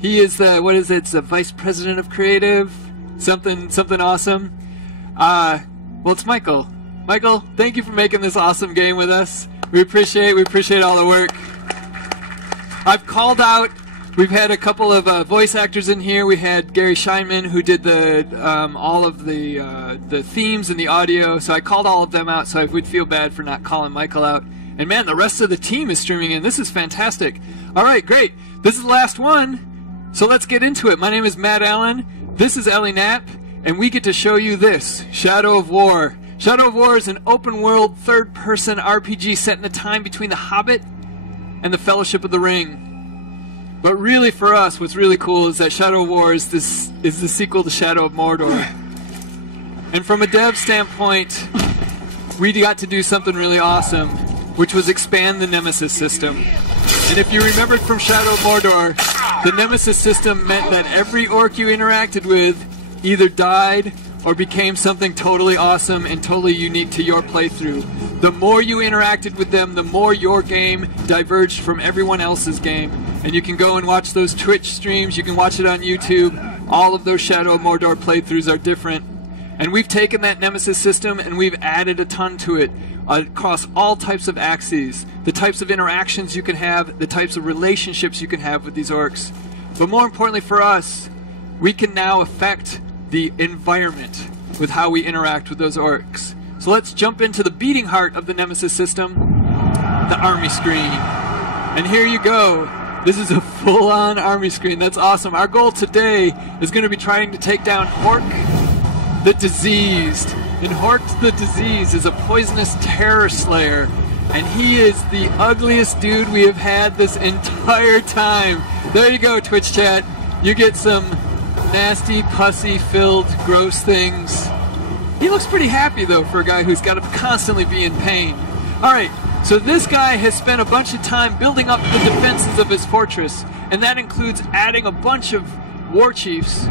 He is the, what is it? It's the vice president of creative, something awesome. Well, it's Michael. Michael, thank you for making this awesome game with us. We appreciate all the work. I've called out. We've had a couple of voice actors in here. We had Gary Scheinman, who did all of the themes and the audio. So I called all of them out, so I would feel bad for not calling Michael out. And man, the rest of the team is streaming in. This is fantastic. All right, great. This is the last one, so let's get into it. My name is Matt Allen. This is Ellie Knapp, and we get to show you this, Shadow of War. Shadow of War is an open-world, third-person RPG set in the time between The Hobbit and The Fellowship of the Ring. But really, for us, what's really cool is that Shadow of War is the sequel to Shadow of Mordor. And from a dev standpoint, we got to do something really awesome, which was expand the Nemesis system. And if you remembered from Shadow of Mordor, the Nemesis system meant that every orc you interacted with either died or became something totally awesome and totally unique to your playthrough. The more you interacted with them, the more your game diverged from everyone else's game. And you can go and watch those Twitch streams, you can watch it on YouTube. All of those Shadow of Mordor playthroughs are different. And we've taken that Nemesis system and we've added a ton to it across all types of axes, the types of interactions you can have, the types of relationships you can have with these orcs. But more importantly for us, we can now affect the environment with how we interact with those orcs. So let's jump into the beating heart of the Nemesis system, the army screen. And here you go. This is a full-on army screen. That's awesome. Our goal today is going to be trying to take down Hork the Diseased. And Hork the Diseased is a poisonous terror slayer. And he is the ugliest dude we have had this entire time. There you go, Twitch chat. You get some nasty, pussy-filled, gross things. He looks pretty happy, though, for a guy who's got to constantly be in pain. All right. So this guy has spent a bunch of time building up the defenses of his fortress, and that includes adding a bunch of war chiefs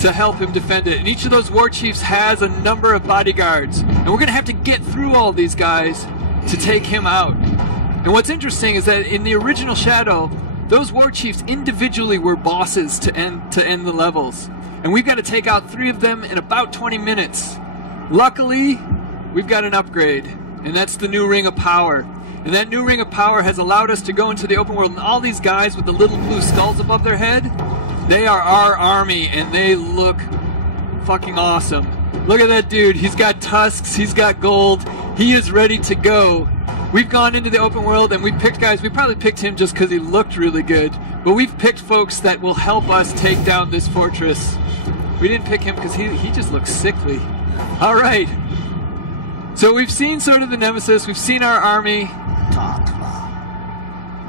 to help him defend it. And each of those war chiefs has a number of bodyguards, and we're going to have to get through all these guys to take him out. And what's interesting is that in the original Shadow, those war chiefs individually were bosses to end the levels. And we've got to take out 3 of them in about 20 minutes. Luckily, we've got an upgrade. And that's the new Ring of Power. And that new Ring of Power has allowed us to go into the open world. And all these guys with the little blue skulls above their head, they are our army, and they look fucking awesome. Look at that dude. He's got tusks. He's got gold. He is ready to go. We've gone into the open world, and we picked guys. We probably picked him just because he looked really good. But we've picked folks that will help us take down this fortress. We didn't pick him because he just looks sickly. All right. So we've seen sort of the Nemesis, we've seen our army.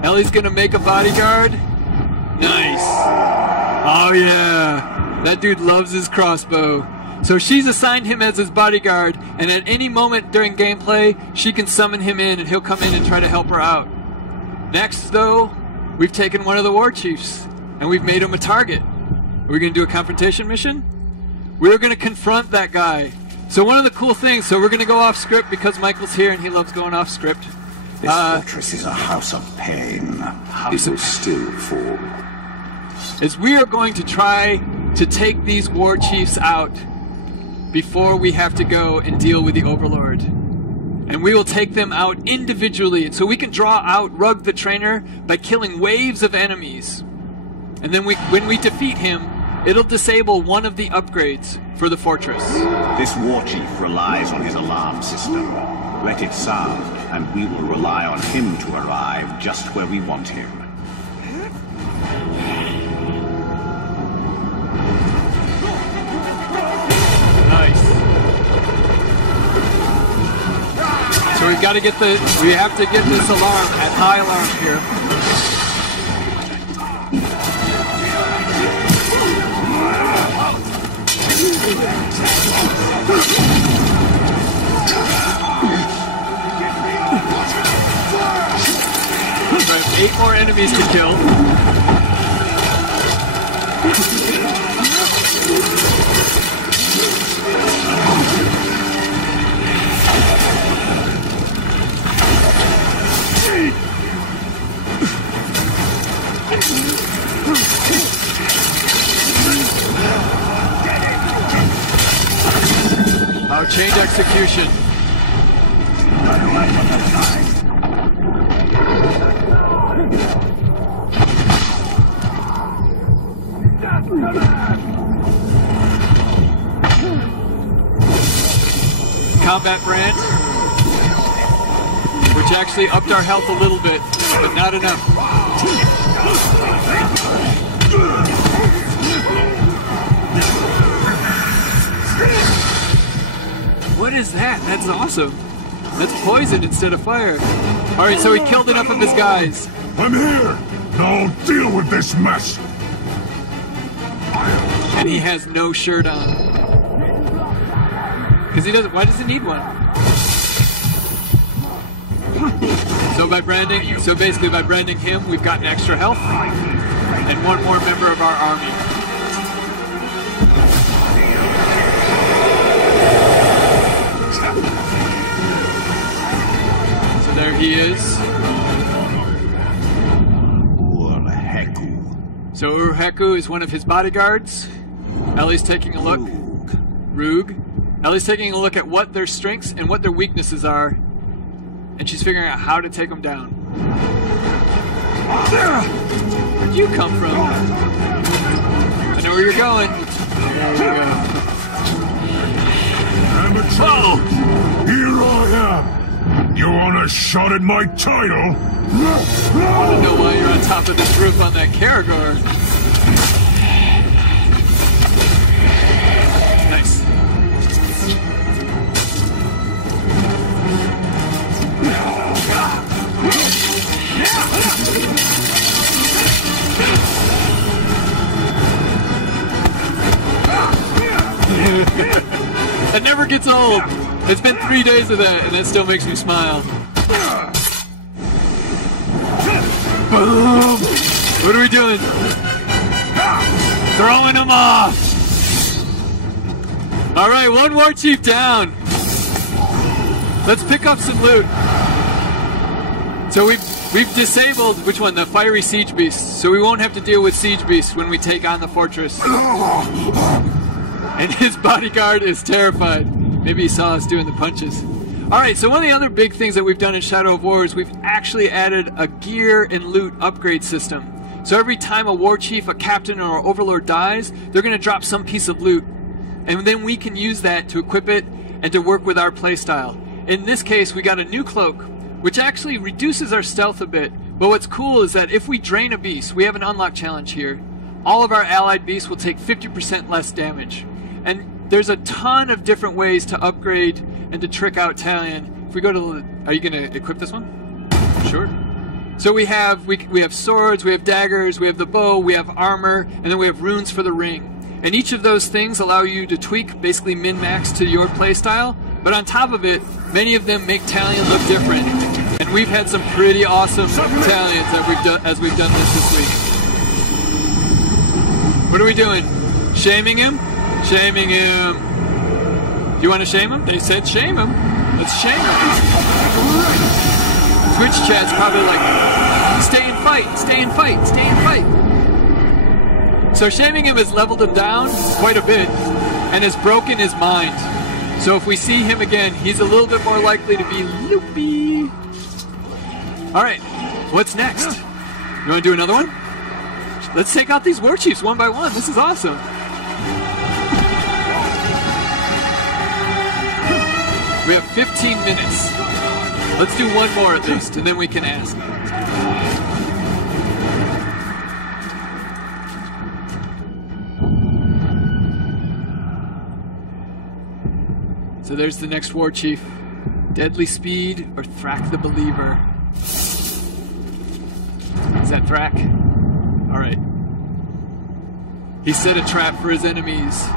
Ellie's gonna make a bodyguard. Nice. Oh yeah, that dude loves his crossbow. So she's assigned him as his bodyguard, and at any moment during gameplay, she can summon him in and he'll come in and try to help her out. Next though, we've taken one of the war chiefs, and we've made him a target. Are we gonna do a confrontation mission? We're gonna confront that guy. So one of the cool things, so we're going to go off script because Michael's here and he loves going off script. This fortress is a house of pain. It will still fall. Is we are going to try to take these war chiefs out before we have to go and deal with the Overlord. And we will take them out individually. And so we can draw out Rug the Trainer by killing waves of enemies. And then when we defeat him, it'll disable one of the upgrades for the fortress. This war chief relies on his alarm system. Let it sound, and we will rely on him to arrive just where we want him. Nice. So we have to get this alarm at high alarm here. So I have 8 more enemies to kill. Change execution. Combat brand, which actually upped our health a little bit, but not enough. What is that? That's awesome. That's poison instead of fire. Alright, so he killed enough of his guys. I'm here! Now deal with this mess! And he has no shirt on. Because he doesn't. Why does he need one? So basically by branding him, we've gotten extra health and one more member of our army. So there he is. So Urheku is one of his bodyguards. Ellie's taking a look. Roog. Ellie's taking a look at what their strengths and what their weaknesses are, and she's figuring out how to take them down. Where'd you come from? I know where you're going. There we go. Amateur! Here I am! You want a shot at my title? I want to know why you're on top of this roof on that Karagor. Nice. That never gets old. It's been 3 days of that, and that still makes me smile. Boom! What are we doing? Throwing him off! Alright, one war chief down. Let's pick up some loot. So we've disabled, which one? The fiery siege beasts. So we won't have to deal with siege beasts when we take on the fortress. And his bodyguard is terrified. Maybe he saw us doing the punches. Alright, so one of the other big things that we've done in Shadow of War is we've actually added a gear and loot upgrade system. So every time a war chief, a captain, or an overlord dies, they're going to drop some piece of loot. And then we can use that to equip it and to work with our playstyle. In this case, we got a new cloak, which actually reduces our stealth a bit. But what's cool is that if we drain a beast, we have an unlock challenge here, all of our allied beasts will take 50% less damage. And there's a ton of different ways to upgrade and to trick out Talion. If we go to the... Are you going to equip this one? Sure. So we have swords, we have daggers, we have the bow, we have armor, and then we have runes for the ring. And each of those things allow you to tweak, basically min-max to your playstyle. But on top of it, many of them make Talion look different. And we've had some pretty awesome Talions as we've done this week. What are we doing? Shaming him? Shaming him. Do you want to shame him? They said shame him. Let's shame him. Twitch chat's probably like, stay and fight, stay and fight, stay and fight. So shaming him has leveled him down quite a bit and has broken his mind. So if we see him again, he's a little bit more likely to be loopy. Alright, what's next? You want to do another one? Let's take out these war chiefs one by one. This is awesome. We have 15 minutes. Let's do one more at least, and then we can ask. So there's the next war chief. Deadly Speed or Thrak the Believer? Is that Thrak? Alright. He set a trap for his enemies.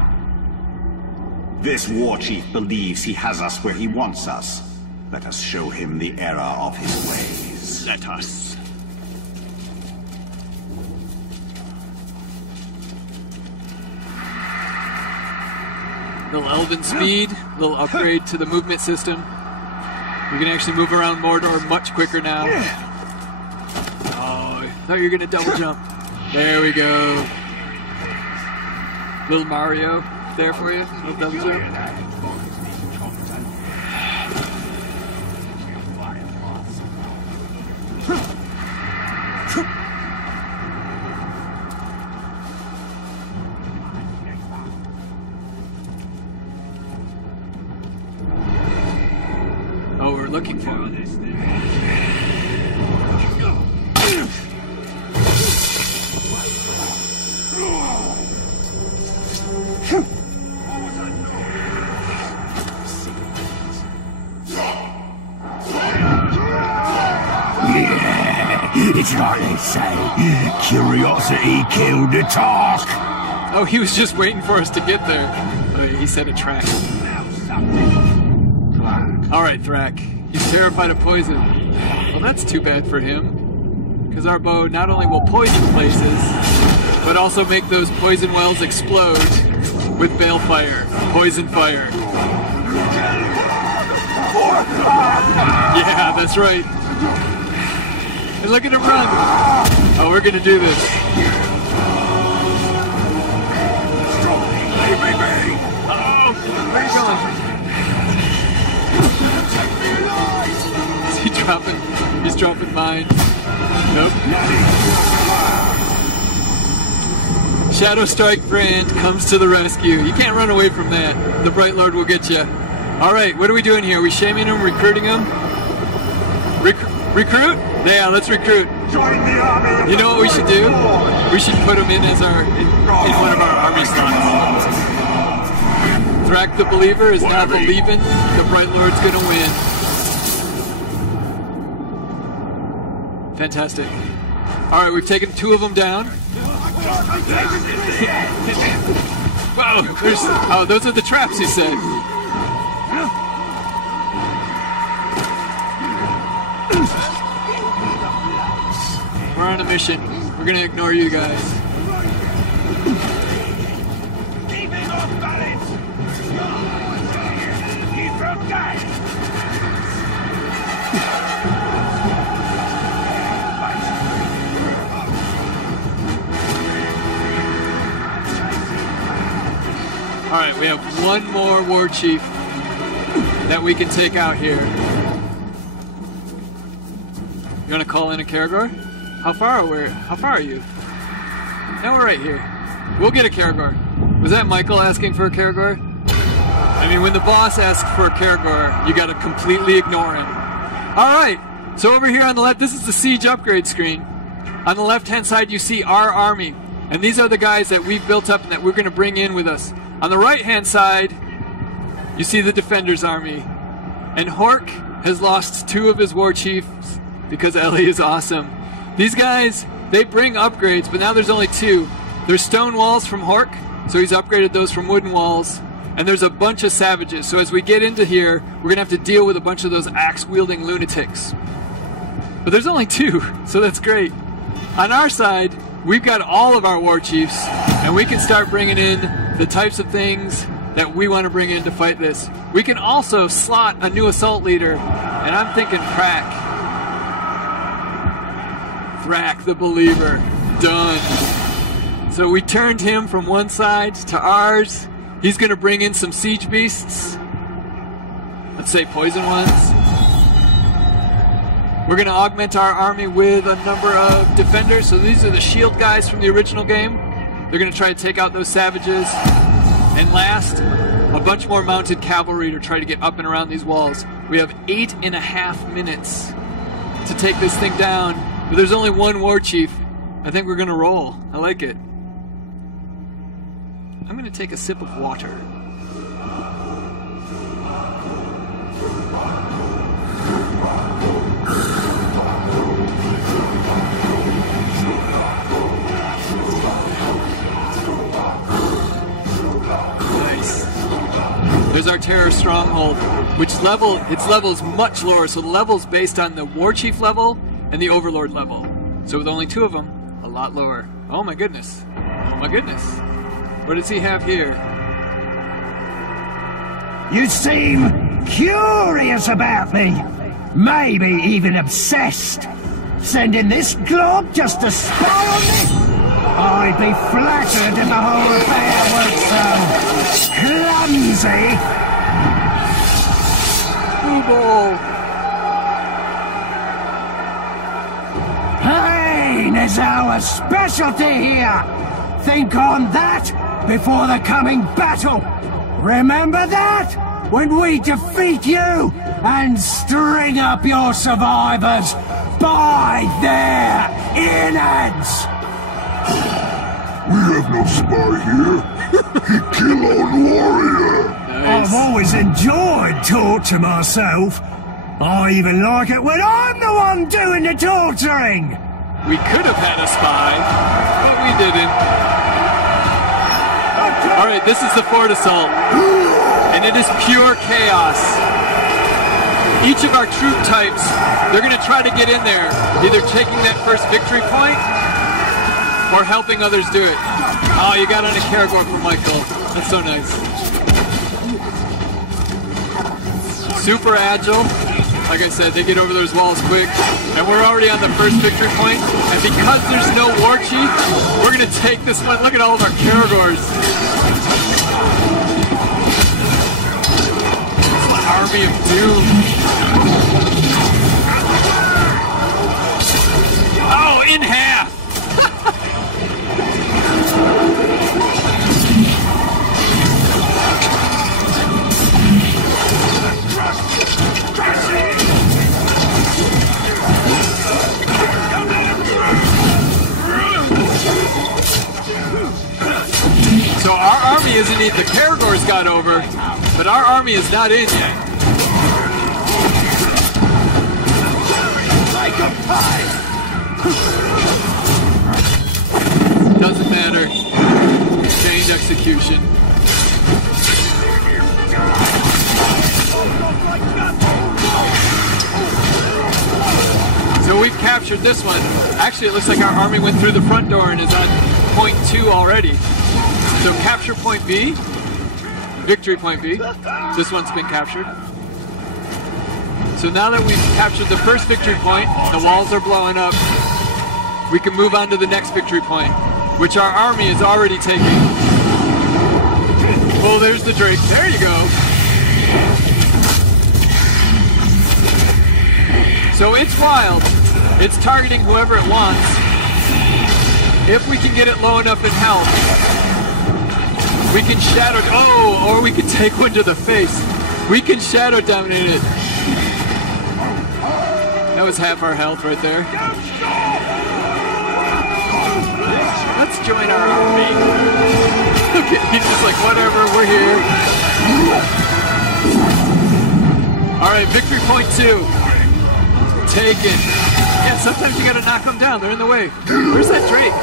This war chief believes he has us where he wants us. Let us show him the error of his ways. Let us. Little Elven Speed, little upgrade to the movement system. We can actually move around Mordor much quicker now. Oh, I thought you were going to double jump. There we go. Little Mario there for you. Little double jump. looking for. It's like they say, curiosity killed the talk. Oh, he was just waiting for us to get there. Oh, he set a trap. Alright, Thrak. He's terrified of poison. Well, that's too bad for him. Because our bow not only will poison places, but also make those poison wells explode with balefire. Poison fire. Yeah, that's right. And look at him run! Oh, we're gonna do this. Oh, where are you going? Is he dropping? He's dropping mine. Nope. Shadow Strike Brand comes to the rescue. You can't run away from that. The Bright Lord will get you. Alright, what are we doing here? Are we shaming him, recruiting him? Recruit? Yeah, let's recruit. You know what we should do? We should put him in as in one of our army slots. Thrak the Believer is now believing the Bright Lord's gonna win. Fantastic. Alright, we've taken 2 of them down. Whoa, oh, those are the traps you said. We're on a mission. We're gonna ignore you guys. Keeping off balance. Keep from dying. All right, we have one more war chief that we can take out here. You want to call in a Karagor? How far are you? Now we're right here. We'll get a Karagor. Was that Michael asking for a Karagor? I mean, when the boss asks for a Karagor, you gotta completely ignore him. Alright, so over here on the left, this is the siege upgrade screen. On the left-hand side, you see our army. And these are the guys that we've built up and that we're gonna bring in with us. On the right-hand side, you see the Defender's army. And Hork has lost 2 of his war chiefs because Ellie is awesome. These guys, they bring upgrades, but now there's only 2. There's stone walls from Hork, so he's upgraded those from wooden walls. And there's a bunch of savages, so as we get into here, we're going to have to deal with a bunch of those axe-wielding lunatics. But there's only 2, so that's great. On our side, we've got all of our war chiefs, and we can start bringing in the types of things that we want to bring in to fight this. We can also slot a new assault leader, and I'm thinking Thrak the Believer. Done. So we turned him from one side to ours. He's going to bring in some siege beasts. Let's say poison ones. We're going to augment our army with a number of defenders. So these are the shield guys from the original game. They're going to try to take out those savages. And last, a bunch more mounted cavalry to try to get up and around these walls. We have 8.5 minutes to take this thing down. But there's only one war chief. I think we're going to roll. I like it. I'm going to take a sip of water. Nice. There's our terror stronghold, which its level is much lower. So the level's based on the war chief level and the overlord level. So with only 2 of them, a lot lower. Oh my goodness. Oh my goodness. What does he have here? You seem curious about me. Maybe even obsessed. Sending this glob just to spy on me? I'd be flattered if the whole affair was so clumsy. Blue ball. Pain is our specialty here. Think on that before the coming battle. Remember that? when we defeat you and string up your survivors by their innards. We have no spy here. He kill old warrior. Nice. I've always enjoyed torture myself. I even like it when I'm the one doing the torturing. We could have had a spy, but we didn't. Alright, this is the fort assault. And it is pure chaos. Each of our troop types, they're going to try to get in there, either taking that first victory point or helping others do it. Oh, you got on a Karagor from Michael. That's so nice. Super agile. Like I said, they get over those walls quick. And we're already on the first victory point. And because there's no war chief, we're going to take this one. Look at all of our Karagors. Army of Doom. Oh, in half. So our army isn't in. The Karagors got over, but our army is not in yet. Doesn't matter. Chained execution. So we've captured this one. Actually, it looks like our army went through the front door and is on point 2 already. So capture point B, victory point B. This one's been captured. So now that we've captured the first victory point, the walls are blowing up, we can move on to the next victory point, which our army is already taking. Oh, there's the Drake. There you go. So it's wild. It's targeting whoever it wants. If we can get it low enough in health, we can shadow, or we can take one to the face. We can shadow dominate it. That was half our health right there. Let's join our army. Okay, he's just like, whatever, we're here. Alright, victory point 2. Take it. Yeah, sometimes you gotta knock them down. They're in the way. Where's that Drake?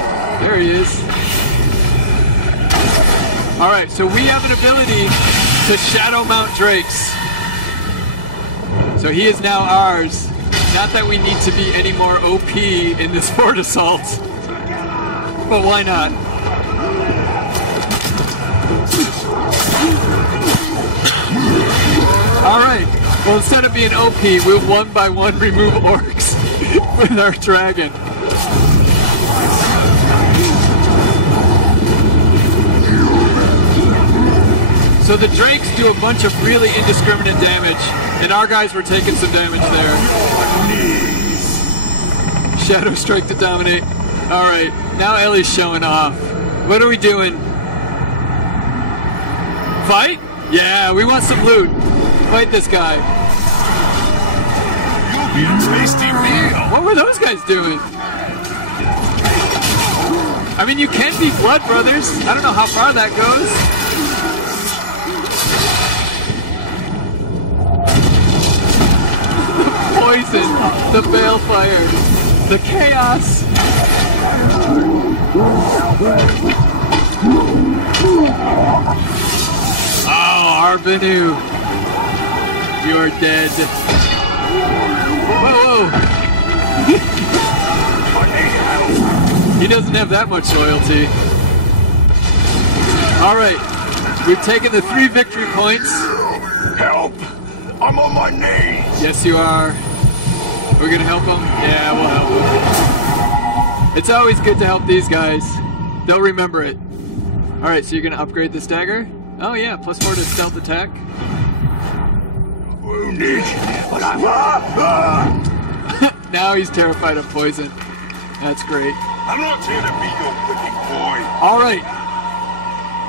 There he is. Alright, so we have an ability to shadow mount Drakes. So he is now ours. Not that we need to be any more OP in this fort assault. But why not? Alright, well instead of being OP, we'll one by one remove orcs with our dragon. So the Drakes do a bunch of really indiscriminate damage, and our guys were taking some damage there. Shadow Strike to dominate. Alright, now Ellie's showing off. What are we doing? Fight? Yeah, we want some loot. Fight this guy. You'll be a tasty meal. What were those guys doing? I mean, you can be Blood Brothers. I don't know how far that goes. Poison, the balefire, the chaos. Oh, Arbanu, you're dead. Whoa, whoa. He doesn't have that much loyalty. All right, we've taken the 3 victory points. Help! I'm on my knees. Yes, you are. We're gonna help them? Yeah, we'll help them. It's always good to help these guys. They'll remember it. Alright, so you're gonna upgrade this dagger? Oh yeah, +4 to stealth attack. Wounded, but I'm Now he's terrified of poison. That's great. I'm not here to be your wicked boy. Alright.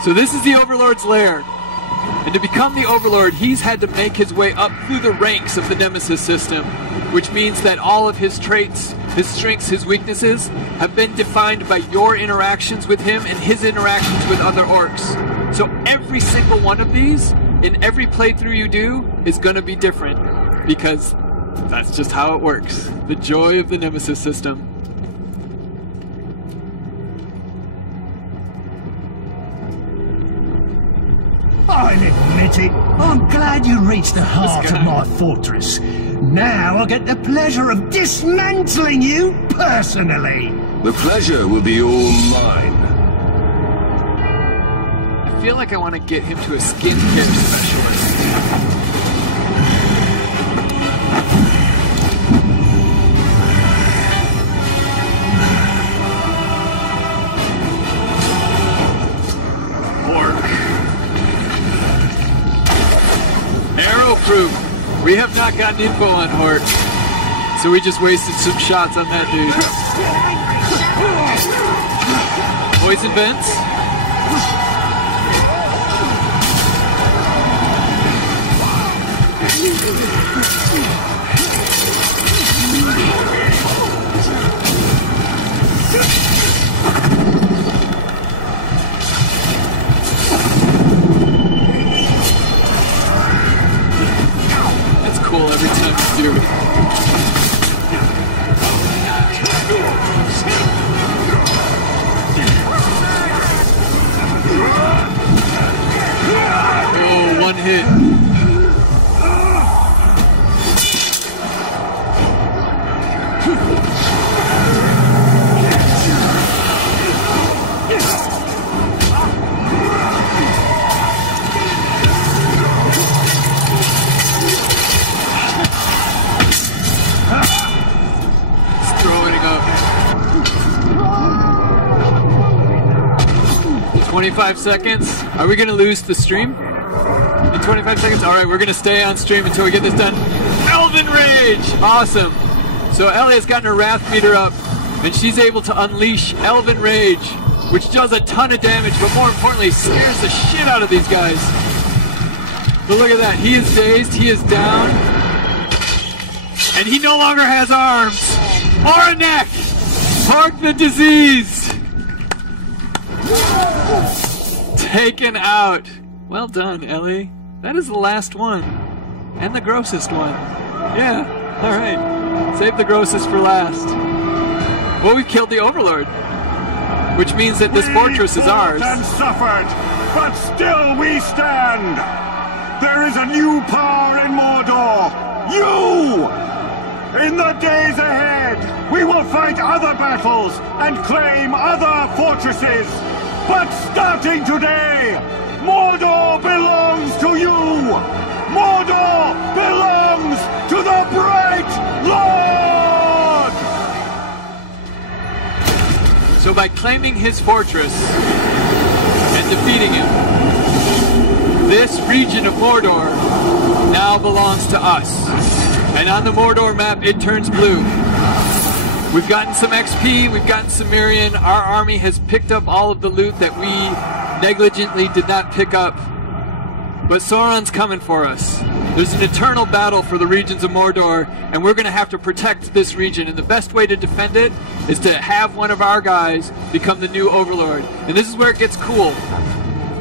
So this is the Overlords Lair. And to become the Overlord, he's had to make his way up through the ranks of the Nemesis system, which means that all of his traits, his strengths, his weaknesses have been defined by your interactions with him and his interactions with other orcs. So every single one of these, in every playthrough you do, is going to be different, because that's just how it works. The joy of the Nemesis system. I'll admit it, I'm glad you reached the heart of my fortress. Now I'll get the pleasure of dismantling you personally. The pleasure will be all mine. I feel like I want to get him to a skin care specialist. Proof. We have not gotten info on Hort, so we just wasted some shots on that dude. Poison vents. Every time you do it. Oh, one hit. Throwing up. 25 seconds. Are we going to lose the stream? In 25 seconds? Alright, we're going to stay on stream until we get this done. Elven Rage! Awesome. So Ellie has gotten her Wrath meter up, and she's able to unleash Elven Rage, which does a ton of damage, but more importantly, scares the shit out of these guys. But look at that. He is dazed. He is down. And he no longer has arms. Or a neck. Hark the disease. Taken out. Well done, Ellie. That is the last one. And the grossest one. Yeah, alright. Save the grossest for last. Well, we killed the Overlord. Which means that this fortress is ours. And suffered, but still we stand. There is a new power in Mordor. You! In the days ahead, we will fight other battles and claim other fortresses. But starting today, Mordor belongs to you! Mordor belongs to the Bright Lord! So by claiming his fortress and defeating him, this region of Mordor now belongs to us. And on the Mordor map, it turns blue. We've gotten some XP, we've gotten some Mirian. Our army has picked up all of the loot that we negligently did not pick up. But Sauron's coming for us. There's an eternal battle for the regions of Mordor, and we're going to have to protect this region. And the best way to defend it is to have one of our guys become the new Overlord. And this is where it gets cool.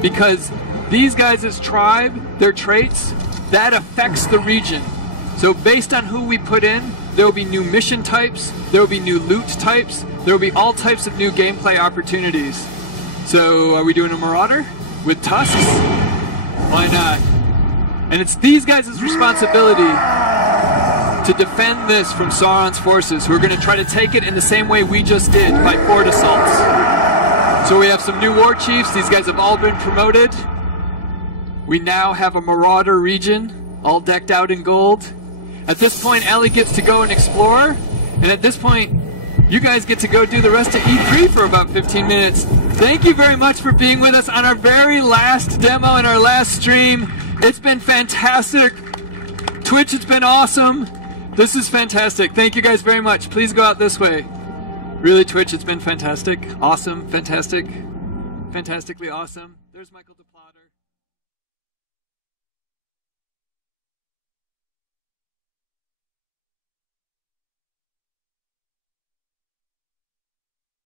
Because these guys' tribe, their traits, that affects the region. So based on who we put in, there will be new mission types, there will be new loot types, there will be all types of new gameplay opportunities. So are we doing a Marauder with tusks? Why not? And it's these guys' responsibility to defend this from Sauron's forces, who are going to try to take it in the same way we just did, by fort assaults. So we have some new war chiefs, these guys have all been promoted. We now have a Marauder region, all decked out in gold. At this point, Ellie gets to go and explore, and at this point, you guys get to go do the rest of E3 for about 15 minutes. Thank you very much for being with us on our very last demo and our last stream. It's been fantastic. Twitch, it's been awesome. This is fantastic. Thank you guys very much. Please go out this way. Really, Twitch, it's been fantastic. Awesome, fantastic, fantastically awesome. There's Michael DePlotter.